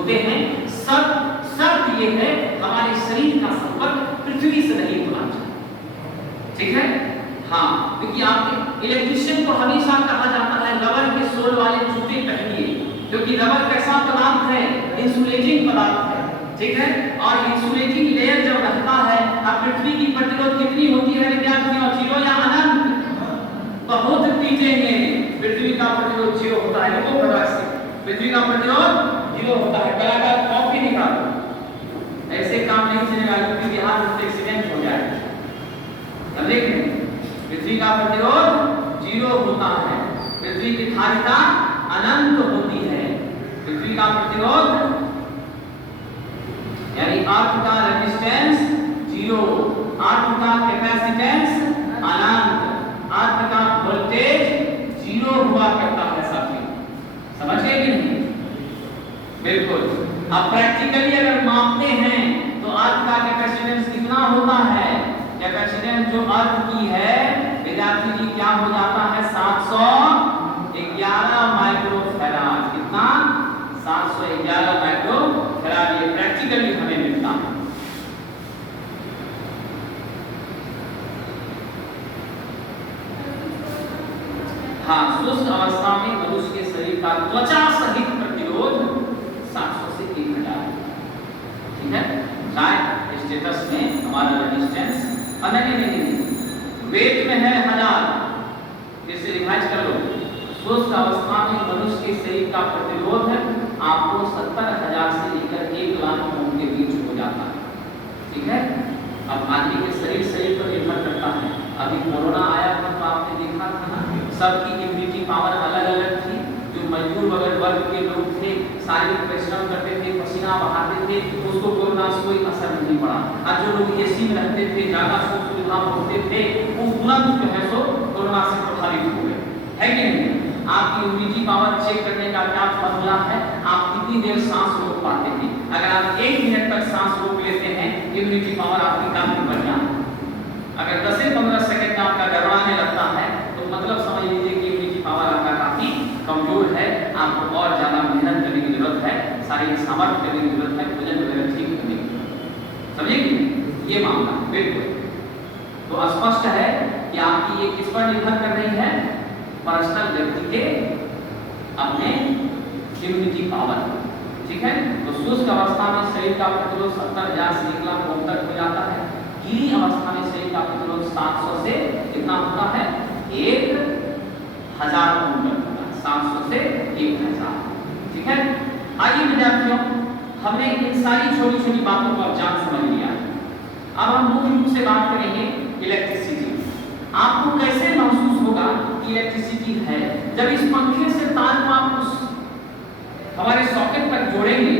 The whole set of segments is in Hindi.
होते हैं। शर्त ये है हमारे शरीर का संपर्क पृथ्वी से नहीं होना चाहिए, ठीक है। हाँ, क्योंकि आपके इलेक्ट्रिशियन को हमेशा कहा जाता है रबर के सोल वाले जूते पहनिए, क्योंकि रबर कैसा पदार्थ है, इंसुलेटिंग पदार्थ है, ठीक है। और इंसुलेटिंग लेयर जब रहता है, अब पृथ्वी की प्रतिरोध कितनी होती है विद्यार्थियों, 0 या अनंत? बहुत पीटेंगे, पृथ्वी का प्रतिरोध 0 होता है। देखो फटाक से पृथ्वी का प्रतिरोध 0 होता है। कलाकार कॉपी निकालो, ऐसे काम नहीं चलेगा, यूपी बिहार में एक्सीडेंट हो जाएगा। अब देखें, पृथ्वी का प्रतिरोध 0 होता है, पृथ्वी की धारिता अनंत होती है। पृथ्वी का प्रतिरोध यानी अर्थ का रेजिस्टेंस 0, अर्थ का कैपेसिटेंस अनंत, अर्थ का वोल्टेज 0 हुआ करता है साथी, समझ गए कि नहीं? बिल्कुल। अब प्रैक्टिकली अगर मापते हैं तो अर्थ का कैपेसिटेंस कितना होता है? कैपेसिटेंस जो अर्थ की है विद्यार्थी जी क्या हो जाता है? 711 माइक्रोफैराड। कितना? 711 माइक्रोफैराड। ये प्रैक्टिकली हमें मिलता है। हाँ, शुष्क अवस्था में मनुष्य के शरीर का त्वचा सहित प्रतिरोध 700 से 1000, ठीक है। ड्राई स्टेटस में हमारा रेजिस्टेंस नहीं, वेट में है 1000। फिर से रिवाइज कर लो, शुष्क अवस्था में मनुष्य के शरीर का प्रतिरोध है आपको 70,000 से लेकर 1 लाख ओम के बीच हो जाता है, ठीक है। अब आदमी के शरीर पर निर्भर करता है। अभी कोरोना आया था तो आपने देखा था ना, सबकी इम्यूनिटी पावर अलग अलग थी। जो मजदूर वगैरह वर्ग के लोग थे, शारीरिक परिश्रम करते थे, पसीना बहाते थे, उसको कोरोना से कोई असर नहीं पड़ा। और जो लोग एसी में रहते थे, ज्यादा सुख सुविधा होते थे, वो तुरंत जो है सो कोरोना से प्रभावित हो गए, है कि नहीं? आपकी इम्यूनिटी पावर चेक करने का क्या फॉर्मूला है? आप कितनी देर सांस रोक पाते हैं। अगर आप 1 मिनट तक सांस रोक लेते हैं, इम्यूनिटी पावर आपकी काफी बढ़िया है। अगर 10 से 15 सेकंड आपका गड़बड़ाने लगता है तो मतलब समझ लीजिए कि इम्यूनिटी पावर आपका काफी कमजोर है, आपको और ज्यादा मेहनत करने की जरूरत है, शारीरिक सामर्थ्य करने की जरूरत है, भोजन वगैरह ठीक करने की जरूरत, समझिए ये मामला बिल्कुल। तो स्पष्ट है कि आपकी ये किस पर निर्भर कर रही है? पर्सनल व्यक्ति के अपने इम्यूनिटी पावर, ठीक है। तो शुष्क अवस्था में शरीर का प्रतिरोध 70,000 से 1 लाख ओम तक हो जाता है। गीली अवस्था में शरीर का प्रतिरोध 700 से कितना होता है? 1000 ओम तक होता है, 700 से 1000, ठीक है। आइए विद्यार्थियों, हमने इन सारी छोटी छोटी बातों को अब जान समझ लिया। अब हम मुख्य रूप से बात करेंगे इलेक्ट्रिसिटी। आपको कैसे महसूस होगा कि इलेक्ट्रिसिटी है? जब इस पंखे से तार को आप उस हमारे सॉकेट तक जोड़ेंगे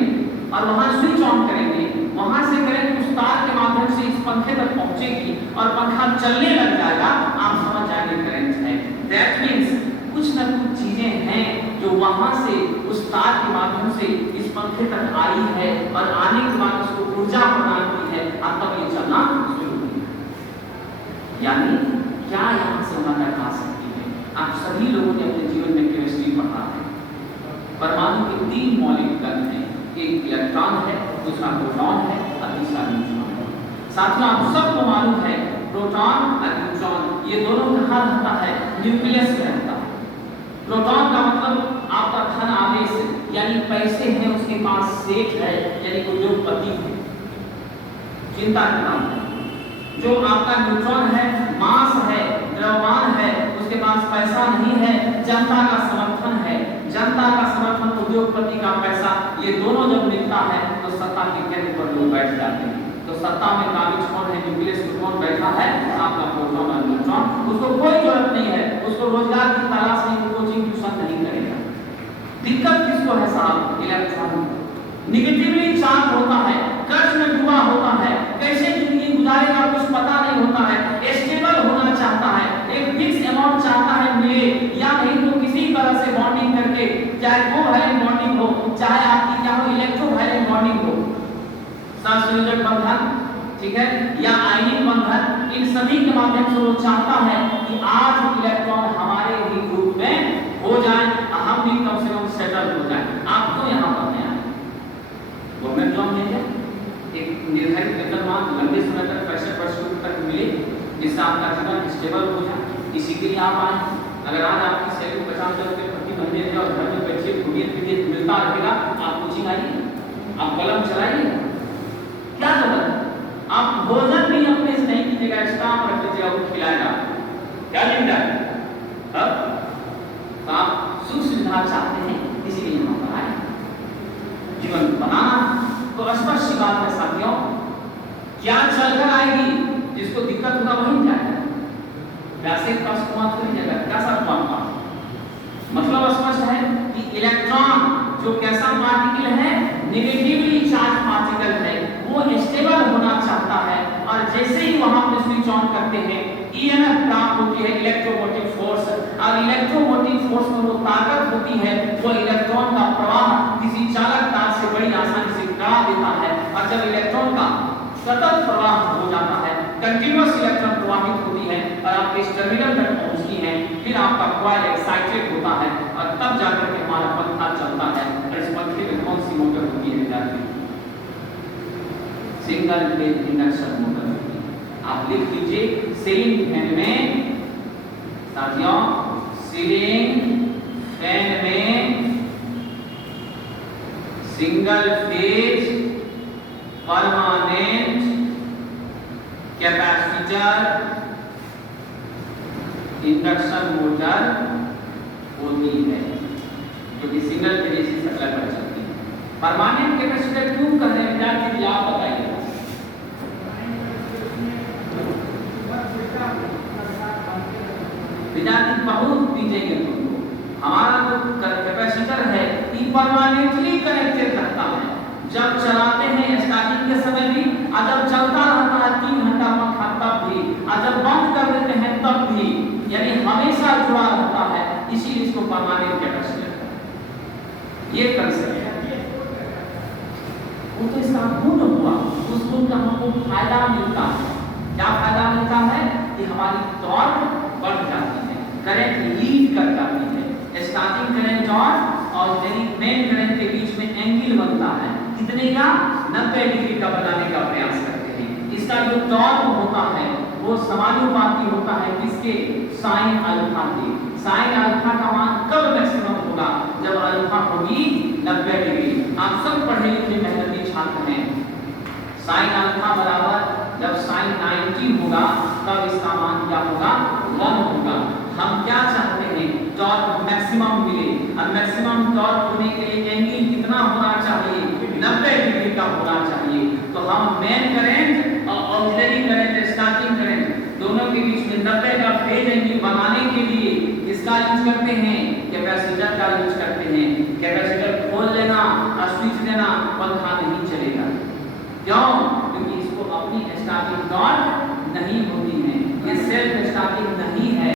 और वहां स्विच ऑन करेंगे, वहां से करंट उस तार के माध्यम से इस पंखे तक पहुंचेगी और पंखा चलने लग जाएगा, आप समझ जाएंगे करंट है। दैट मींस कुछ न कुछ चीजें हैं जो वहां से उस तार के माध्यम से इस पंखे तक आई है और आने के बाद उसको ऊर्जा प्रदान की है और तब ये चलना शुरू हुआ। यानी क्या यहाँ से हमारा खा सकती है? आप सभी लोगों ने अपने जीवन में केमिस्ट्री पढ़ा है। परमाणु के 3 मौलिक कण हैं, एक इलेक्ट्रॉन है, दूसरा प्रोटॉन है और तीसरा न्यूट्रॉन है। साथियों, आप सबको मालूम है प्रोटॉन और न्यूट्रॉन ये दोनों कहाँ रहता है? न्यूक्लियस में रहता है। प्रोटॉन का मतलब आपका धन आवेश यानी पैसे हैं उसके पास, सेठ है यानी उद्योगपति है, चिंता की बात है। जो आपका न्यूट्रॉन है मास है, द्रव्यमान है, उसके पास पैसा नहीं है, जनता का समर्थन है, जनता का समर्थन, उद्योगपति का पैसा, ये दोनों जब मिलता है तो सत्ता के केंद्र पर लोग बैठ जाते हैं। तो सत्ता में काबिज कौन है? न्यूक्लियस में कौन बैठा है? आपका प्रोटॉन और न्यूट्रॉन। उसको कोई जरूरत नहीं है, उसको रोजगार की तलाश नहीं, कोचिंग ट्यूशन नहीं करेगा। दिक्कत किसको है साहब? इलेक्ट्रॉन। निगेटिवली चार्ज होता है, कर्ज में डूबा होता है, कैसे जिंदगी गुजारेगा कुछ पता नहीं होता है, स्टेबल होना चाहता है, एक फिक्स अमाउंट चाहता है मिले या नहीं तो किसी तरह से बॉन्डिंग करके, चाहे कोवैलेंट बॉन्डिंग हो, चाहे आपकी क्या हो इलेक्ट्रोवायलेंट बॉन्डिंग हो, सहसंयोजक बंधन, ठीक है, या आयनिक बंधन, इन सभी के माध्यम से वो चाहता है कि आज इलेक्ट्रॉन हमारे ही ग्रुप में हो जाए, हम भी कम से कम सेटल हो जाए। आपको यहाँ पर मैक्सिमम मिल जाए, एक निर्धारित वेतन मान लंबे समय तक 65 वर्ष तक मिले, जिससे आपका जीवन स्टेबल हो जाए, इसी के लिए आप आए। अगर आज आपकी सैलरी 50,000 रुपये प्रति महीने है और घर में बैठिए घूमिए फिरिए मिलता रहेगा, आप कोचिंग आइए, आप कलम चलाइए, क्या जरूरत है? आप भोजन भी अपने से नहीं कीजिएगा, स्टाफ रख लीजिएगा, वो खिलाएगा, क्या चिंता है? तो आप सुख सुविधा चाहते हैं, इसीलिए यहाँ पर आए। जीवन बनाना तो स्पष्ट सी बात है साथियों, क्या चलकर आएगी, जिसको दिक्कत होगा वही जाएगा, वैसे ट्रांसफॉर्मर तो नहीं जाएगा, कैसा ट्रांसफॉर्मर? मतलब स्पष्ट है कि इलेक्ट्रॉन जो कैसा पार्टिकल है, नेगेटिवली चार्ज पार्टिकल है, वो स्टेबल होना चाहता है, और जैसे ही वहां पर स्विच ऑन करते हैं ईएमएफ प्राप्त होती है, इलेक्ट्रोमोटिव फोर्स, और इलेक्ट्रोमोटिव फोर्स में वो ताकत होती है, वो इलेक्ट्रॉन का प्रवाह किसी चालक तार से बड़ी आसानी से करा देता है, और जब इलेक्ट्रॉन का सतत प्रवाह हो जाता है, कंटीन्यूअस इलेक्ट्रॉन प्रवाहित होती है और आपके टर्मिनल तक पहुंचती है, फिर आपका कॉइल एक्साइटेड होता है और तब जाकर के हमारा पंखा चलता है। और इस पंखे में कौन सी मोटर होती है विद्यार्थी? सिंगल फेज इंडक्शन मोटर होती है। आप लिख लीजिए, सीलिंग फैन में साथियों, सीलिंग फैन में single phase permanent capacitor induction motor होती है, जो कि सिंगल फेज से सप्लाई कर सकती है। परमानेंट कैपेसिटर क्यों कर रहे हैं विद्यार्थी, आप बताइए। विद्यार्थी बहुत दीजिएगा तुमको, हमारा जो कैपेसिटर है ये परमानेंटली कनेक्टेड रहता है, जब चलाते हैं स्टार्टिंग के समय भी, और जब चलता रहता है 3 घंटा पंखा तब भी, और जब बंद कर देते हैं तब भी, यानी हमेशा जुड़ा रहता है, इसीलिए इसको परमानेंट कैपेसिटर है। ये कंसेप्ट है, वो तो इसका गुण हुआ, उस गुण का हमको फायदा मिलता है। क्या फायदा मिलता है कि हमारी टॉर्क बढ़ जाती है, करंट लीड कर जाती है, स्टार्टिंग करंट और मेन करंट के बीच में एंगल बनता है, कितने का? 90 डिग्री का बनाने का प्रयास करते हैं। इसका जो टॉर्क होता है वो समानुपाती होता है किसके? साइन अल्फा के। साइन अल्फा का मान कब मैक्सिमम होगा? जब अल्फा होगी 90 डिग्री। आप सब पढ़े लिखे मेहनती छात्र हैं, साइन अल्फा बराबर जब साइन 90 होगा तब इसका मान क्या होगा? 1 होगा। हम क्या चाहते हैं? टॉर्क मैक्सिमम मिले, और मैक्सिमम टॉर्क होने के लिए एंगल कितना होना चाहिए? 90 डिग्री का होना चाहिए। तो हम मेन करंट और ऑक्सिलरी करंट, स्टार्टिंग करंट दोनों के बीच में 90 का फेज एंगल बनाने के लिए किसका यूज करते हैं? कैपेसिटर का यूज करते हैं। कैपेसिटर खोल लेना और स्विच देना, पंखा नहीं चलेगा। क्यों? क्योंकि इसको अपनी स्टार्टिंग टॉर्क नहीं होती है, ये सेल्फ स्टार्टिंग